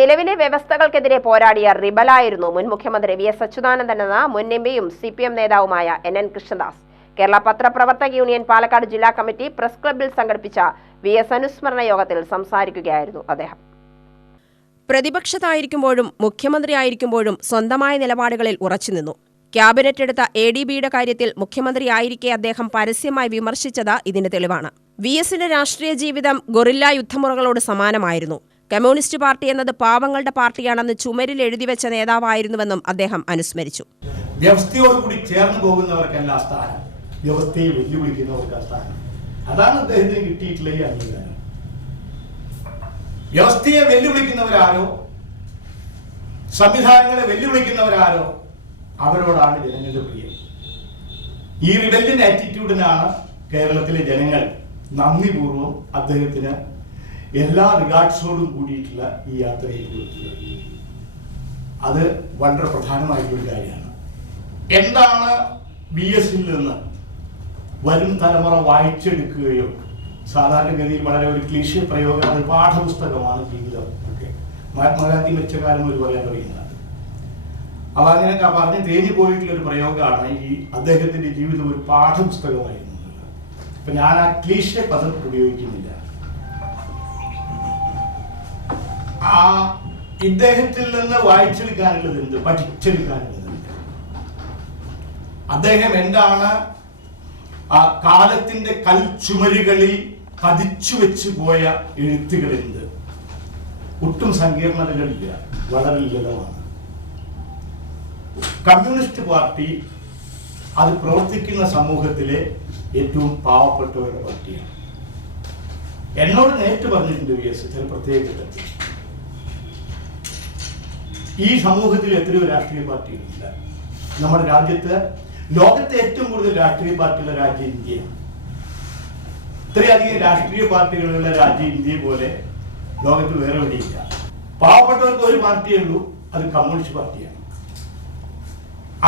നിലവിലെ വ്യവസ്ഥകൾക്കെതിരെ പോരാടിയ റിബലായിരുന്നു മുൻ മുഖ്യമന്ത്രി വി എസ് അച്യുതാനന്ദൻ എന്ന മുൻ എം പിയും സി പി എം നേതാവുമായ എൻ എൻ കൃഷ്ണദാസ്. കേരള പത്രപ്രവർത്തക യൂണിയൻ പാലക്കാട് ജില്ലാ കമ്മിറ്റി പ്രസ് ക്ലബ്ബിൽ സംഘടിപ്പിച്ച വി എസ് അനുസ്മരണ യോഗത്തിൽ സംസാരിക്കുകയായിരുന്നു അദ്ദേഹം. പ്രതിപക്ഷത്തായിരിക്കുമ്പോഴും മുഖ്യമന്ത്രിയായിരിക്കുമ്പോഴും സ്വന്തമായ നിലപാടുകളിൽ ഉറച്ചുനിന്നു. ക്യാബിനറ്റ് എടുത്ത എ ഡി ബിയുടെ കാര്യത്തിൽ മുഖ്യമന്ത്രിയായിരിക്കെ അദ്ദേഹം പരസ്യമായി വിമർശിച്ചത് ഇതിന് തെളിവാണ്. വി എസിന്റെ രാഷ്ട്രീയ ജീവിതം ഗൊറില്ല യുദ്ധമുറകളോട് സമാനമായിരുന്നു. കമ്മ്യൂണിസ്റ്റ് പാർട്ടി എന്നത് പാവങ്ങളുടെ പാർട്ടിയാണെന്ന് ചുമരിൽ എഴുതി എഴുതിവെച്ച നേതാവായിരുന്നുവെന്നും അദ്ദേഹം അനുസ്മരിച്ചു. വ്യവസ്ഥയോടുകൂടി ചേർന്ന് പോകുന്നവർക്കല്ല സ്ഥാനം. വ്യവസ്ഥയെ വെല്ലുവിളിക്കുന്നവർക്ക് സ്ഥാനം. അതാണ് അദ്ദേഹത്തിന് കിട്ടിയിട്ടുള്ള ഈ അംഗീകാരം. വ്യവസ്ഥയെ വെല്ലുവിളിക്കുന്നവരാരോ? സംവിധാനങ്ങളെ വെല്ലുവിളിക്കുന്നവരാരോ? അവരോടാണ് ജനങ്ങളുടെ പ്രിയം. ഈ റിബല്യൻ ആറ്റിറ്റ്യൂഡിനാണ് കേരളത്തിലെ ജനങ്ങൾ നന്ദിപൂർവം അദ്ദേഹത്തിന് എല്ലാ റിഗാർഡ്സോടും കൂടിയിട്ടുള്ള ഈ യാത്രയിൽ അത് വളരെ പ്രധാനമായിട്ടുള്ള കാര്യമാണ്. എന്താണ് ബി എസിൽ നിന്ന് വരും തലമുറ വായിച്ചെടുക്കുകയോ സാധാരണഗതിയിൽ വളരെ ഒരു ക്ലീശ പ്രയോഗം അത് പാഠപുസ്തകമാണ് ജീവിതം ഒക്കെ. മഹാത്മാഗാന്ധി മരിച്ച കാലം ഒരുപോലെ പറയുന്നത് അപ്പൊ അങ്ങനെ പറഞ്ഞ് തേഞ്ഞു പോയിട്ടുള്ള ഒരു പ്രയോഗമാണ് ഈ അദ്ദേഹത്തിന്റെ ജീവിതം ഒരു പാഠപുസ്തകമായിരുന്നു. അപ്പൊ ഞാൻ ആ ക്ലീശ പദം ഉപയോഗിക്കുന്നില്ല. ആ ഇദ്ദേഹത്തിൽ നിന്ന് വായിച്ചെടുക്കാനുള്ളത് എന്ത് പഠിച്ചെടുക്കാനുള്ളത് എന്ത് അദ്ദേഹം എന്താണ് ആ കാലത്തിന്റെ കൽച്ചുമരുകളിൽ പതിച്ചു വെച്ചു പോയ എഴുത്തുകൾ എന്ത് ഒട്ടും സങ്കീർണതകളില്ല വളരെ ലളിതമാണ്. കമ്മ്യൂണിസ്റ്റ് പാർട്ടി അത് പ്രവർത്തിക്കുന്ന സമൂഹത്തിലെ ഏറ്റവും പാവപ്പെട്ടവരുടെ പാർട്ടിയാണ്. എന്നോട് നേരിട്ട് പറഞ്ഞിട്ടുണ്ട് വി എസ് ചില പ്രത്യേക ഘട്ടത്തിൽ. ഈ സമൂഹത്തിൽ എത്രയോ രാഷ്ട്രീയ പാർട്ടികളില്ല നമ്മുടെ രാജ്യത്ത് ലോകത്തെ ഏറ്റവും കൂടുതൽ രാഷ്ട്രീയ പാർട്ടിയുള്ള രാജ്യം ഇന്ത്യയാണ് ഇത്രയധികം രാഷ്ട്രീയ പാർട്ടികളുള്ള രാജ്യം ഇന്ത്യ പോലെ ലോകത്ത് വേറെ എവിടെയില്ല. പാവപ്പെട്ടവർക്ക് ഒരു പാർട്ടിയേ ഉള്ളൂ അത് കമ്മ്യൂണിസ്റ്റ് പാർട്ടിയാണ്.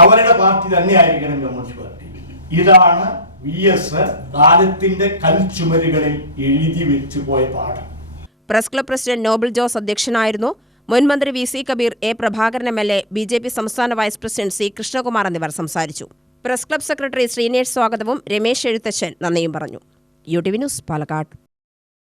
അവരുടെ പാർട്ടി തന്നെ ആയിരിക്കണം കമ്മ്യൂണിസ്റ്റ് പാർട്ടി. ഇതാണ് വി എസ് കാലത്തിന്റെ കൽച്ചുമരുകളിൽ എഴുതി വെച്ചു പോയ പാഠം. Press club president Noble Jose അധ്യക്ഷനായിരുന്നു. മുൻ മന്ത്രി V C Kabeer A Prabhakaran M L A B J P സംസ്ഥാന വൈസ് പ്രസിഡന്റ് സി കൃഷ്ണകുമാർ എന്നിവർ സംസാരിച്ചു. പ്രസ് ക്ലബ് സെക്രട്ടറി ശ്രീനേഷ് സ്വാഗതവും രമേശ് എഴുത്തച്ഛൻ നന്ദിയും പറഞ്ഞു. U T V news Palakkad.